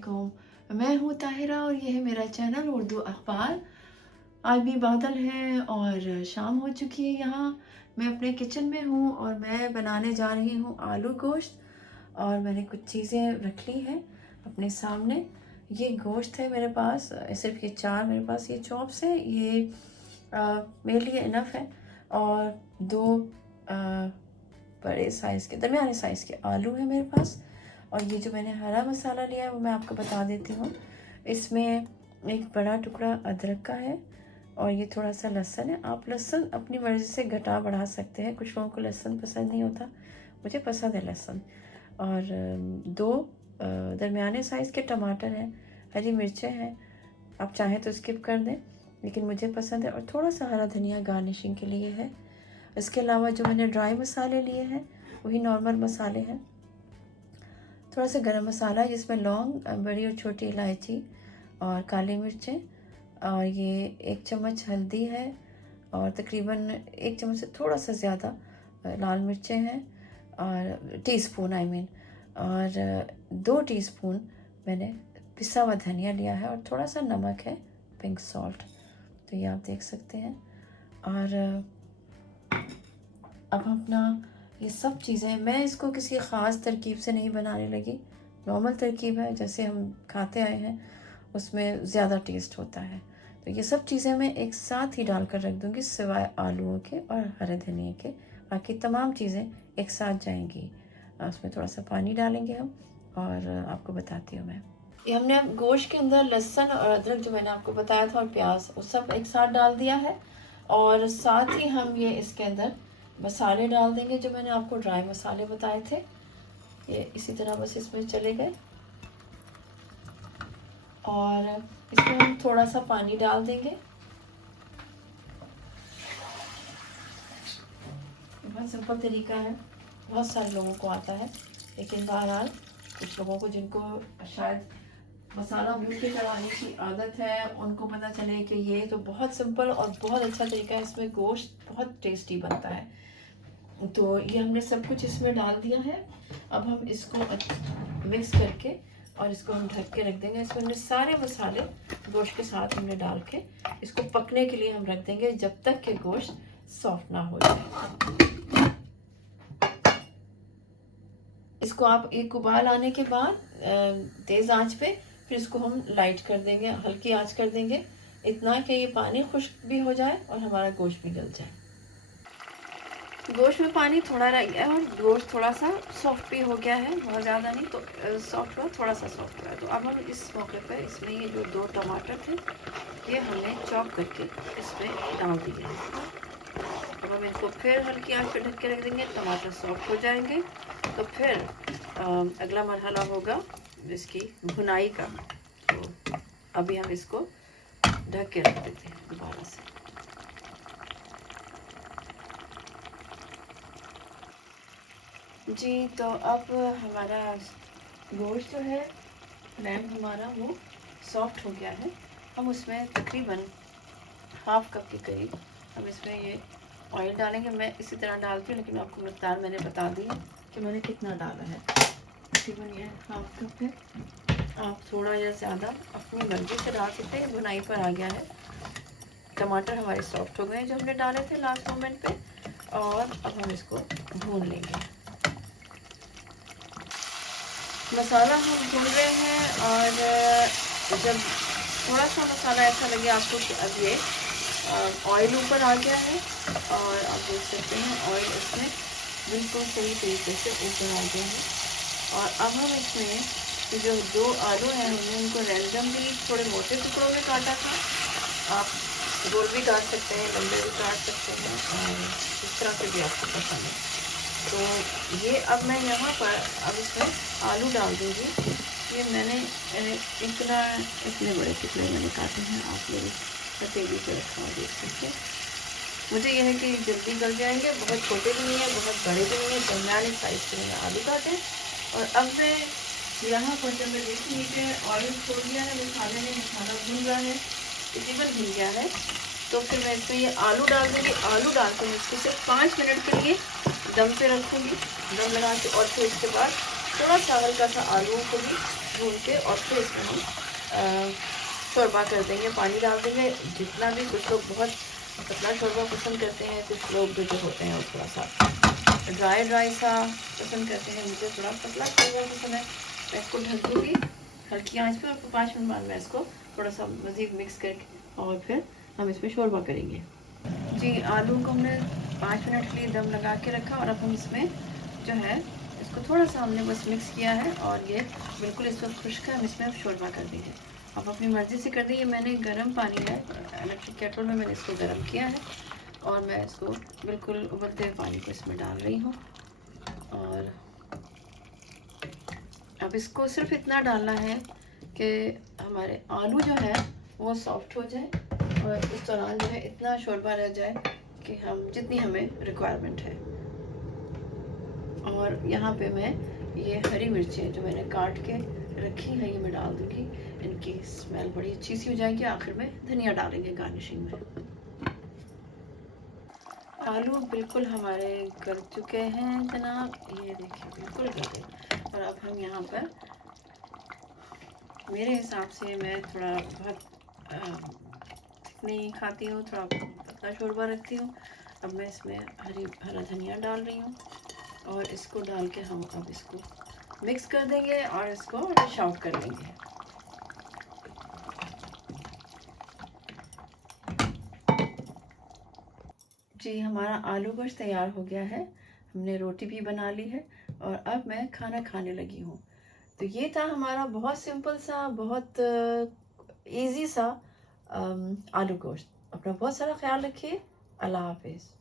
वालेकुम। मैं हूँ ताहिरा और ये है मेरा चैनल उर्दू अखबार। आज भी बादल हैं और शाम हो चुकी है। यहाँ मैं अपने किचन में हूँ और मैं बनाने जा रही हूँ आलू गोश्त। और मैंने कुछ चीज़ें रख ली हैं अपने सामने। ये गोश्त है मेरे पास, सिर्फ ये चार मेरे पास ये चॉप्स है। ये मेरे लिए इनफ है। और दो बड़े साइज़ के दरमियाने साइज़ के आलू है मेरे पास। और ये जो मैंने हरा मसाला लिया है वो मैं आपको बता देती हूँ। इसमें एक बड़ा टुकड़ा अदरक का है और ये थोड़ा सा लहसुन है। आप लहसुन अपनी मर्ज़ी से घटा बढ़ा सकते हैं। कुछ लोगों को लहसुन पसंद नहीं होता, मुझे पसंद है लहसुन। और दो दरमियाने साइज़ के टमाटर हैं। हरी मिर्चें हैं, आप चाहें तो स्किप कर दें, लेकिन मुझे पसंद है। और थोड़ा सा हरा धनिया गार्निशिंग के लिए है। इसके अलावा जो मैंने ड्राई मसाले लिए हैं वही नॉर्मल मसाले हैं। थोड़ा सा गरम मसाला है जिसमें लौंग, बड़ी और छोटी इलायची और काली मिर्चें, और ये 1 चम्मच हल्दी है और तकरीबन 1 चम्मच से थोड़ा सा ज़्यादा लाल मिर्चें हैं और टीस्पून और 2 टीस्पून मैंने पिसा हुआ धनिया लिया है और थोड़ा सा नमक है, पिंक सॉल्ट। तो ये आप देख सकते हैं। और अब हम अपना ये सब चीज़ें, मैं इसको किसी ख़ास तरकीब से नहीं बनाने लगी, नॉर्मल तरकीब है जैसे हम खाते आए हैं, उसमें ज़्यादा टेस्ट होता है। तो ये सब चीज़ें मैं एक साथ ही डालकर रख दूँगी सिवाय आलूओं के और हरे धनिए के। बाकी तमाम चीज़ें एक साथ जाएंगी। उसमें थोड़ा सा पानी डालेंगे हम और आपको बताती हूँ मैं। ये हमने गोश्त के अंदर लहसुन और अदरक जो मैंने आपको बताया था और प्याज, वो सब एक साथ डाल दिया है। और साथ ही हम ये इसके अंदर मसाले डाल देंगे जो मैंने आपको ड्राई मसाले बताए थे। ये इसी तरह बस इसमें चले गए। और इसमें हम थोड़ा सा पानी डाल देंगे। बहुत सिंपल तरीका है, बहुत सारे लोगों को आता है, लेकिन बहरहाल कुछ लोगों को जिनको शायद मसाला भून के चढ़ाने की आदत है उनको पता चले कि ये तो बहुत सिंपल और बहुत अच्छा तरीका है। इसमें गोश्त बहुत टेस्टी बनता है। तो ये हमने सब कुछ इसमें डाल दिया है। अब हम इसको मिक्स करके और इसको हम ढक के रख देंगे। इसमें हमने सारे मसाले गोश्त के साथ हमने डाल के इसको पकने के लिए हम रख देंगे जब तक कि गोश्त सॉफ्ट ना हो जाए। इसको आप एक उबाल आने के बाद तेज़ आंच पे फिर इसको हम लाइट कर देंगे, हल्की आंच कर देंगे, इतना कि ये पानी खुश्क भी हो जाए और हमारा गोश्त भी गल जाए। गोश्त में पानी थोड़ा रह गया है और गोश्त थोड़ा सा सॉफ्ट भी हो गया है, बहुत ज़्यादा नहीं, तो सॉफ्ट हुआ, थोड़ा सा सॉफ्ट हुआ है। तो अब हम इस मौके पर इसमें ये जो 2 टमाटर थे ये हमने चॉप करके इसमें डाल दिए हैं। अब हम इनको फिर हल्की आंच पे ढक के रख देंगे, टमाटर सॉफ्ट हो जाएंगे। तो फिर अगला मरहला होगा इसकी भुनाई का। तो अभी हम इसको ढक के रख देते हैं दोबारा से। जी, तो अब हमारा गोश्त जो है, लैम्ब हमारा वो सॉफ्ट हो गया है। हम उसमें तकरीबन हाफ कप के करीब हम इसमें ये ऑयल डालेंगे। मैं इसी तरह डालती हूँ, लेकिन आपको मकदार मैंने बता दी है कि मैंने कितना डाला है। तकरीबन ये हाफ कप है। आप थोड़ा या ज़्यादा अपनी मर्ज़ी से डाल सकते हैं। भुनाई पर आ गया है, टमाटर हमारे सॉफ्ट हो गए जो हमने डाले थे लास्ट मोमेंट पे। और अब हम इसको भून लेंगे। मसाला हम भून रहे हैं और जब थोड़ा सा मसाला ऐसा लगे आपको कि अब ये ऑयल ऊपर आ गया है, और आप देख सकते हैं ऑयल इसमें बिल्कुल सही तरीके से ऊपर आ गया है। और अब हम इसमें जो 2 आलू हैं हमने उनको रैंडमली थोड़े मोटे टुकड़ों में काटा था। आप गोल भी काट सकते हैं, लंबे भी काट सकते हैं, और इस तरह से भी आपको पसंद है। तो ये अब मैं यहाँ पर अब इसमें आलू डाल दूँगी। ये मैंने इतने बड़े टुकड़े मैंने काटे हैं, आप लोग पतीली पे रखा हुआ देख सकते हैं। मुझे यह है कि जल्दी गल जाएंगे, बहुत छोटे भी नहीं है, बहुत बड़े भी नहीं है, दरमियाने साइज के मैंने आलू काटे। और अब मैं यहाँ पर जब मैं देखी नीचे ऑयल छोड़ दिया है मसाले ने, मसाला भून रहा है, तकरीबन भून गया है, तो फिर मैं इसमें ये आलू डाल दूँगी। आलू डाल के मैं इसको सिर्फ 5 मिनट के लिए दम पे रखूँगी, दम लगा के। और फिर इसके बाद थोड़ा सा हल्का सा आलूओं को भी भून के और फिर इसमें हम शोरबा कर देंगे, पानी डाल देंगे जितना भी। कुछ लोग बहुत पतला शोरबा पसंद करते हैं, कुछ लोग जो होते हैं वो थोड़ा सा ड्राई सा पसंद करते हैं। मुझे थोड़ा पतला शोरबा पसंद है। मैं इसको ढक दूँगी हल्की आंच पे और 5 मिनट बाद मैं इसको थोड़ा सा मज़ीद मिक्स करके और फिर हम इसमें शोरबा करेंगे। जी, आलू को हमने 5 मिनट के लिए दम लगा के रखा और अब हम इसमें जो है इसको थोड़ा सा हमने बस मिक्स किया है और ये बिल्कुल इस वक्त खुश्क है। हम इसमें अब शोरबा कर देंगे। आप अपनी मर्ज़ी से कर देंगे। मैंने गर्म पानी है, इलेक्ट्रिक केटल में मैंने इसको गर्म किया है और मैं इसको बिल्कुल उबलते हुए पानी को इसमें डाल रही हूँ। और अब इसको सिर्फ इतना डालना है कि हमारे आलू जो है वो सॉफ्ट हो जाए और इस दौरान जो है इतना शोरबा रह जाए कि हम जितनी हमें रिक्वायरमेंट है। और यहाँ पे मैं ये हरी मिर्चें जो मैंने काट के रखी है ये मैं डाल दूँगी। इनकी स्मेल बड़ी अच्छी सी हो जाएगी। आखिर में धनिया डालेंगे गार्निशिंग में। आलू बिल्कुल हमारे गल चुके हैं जनाब, ये देखिए बिल्कुल गल गए। और अब हम यहाँ पर मेरे हिसाब से मैं थोड़ा बहुत नहीं खाती हूँ, थोड़ा पतला शोरबा रखती हूँ। अब मैं इसमें हरा धनिया डाल रही हूँ और इसको डाल के हम अब इसको मिक्स कर देंगे और इसको डिश आउट कर लेंगे। जी, हमारा आलू गोश्त तैयार हो गया है। हमने रोटी भी बना ली है और अब मैं खाना खाने लगी हूँ। तो ये था हमारा बहुत सिंपल सा, बहुत इजी सा आलू गोश्त। अपना बहुत सारा ख्याल रखिए। अल्लाह हाफिज़।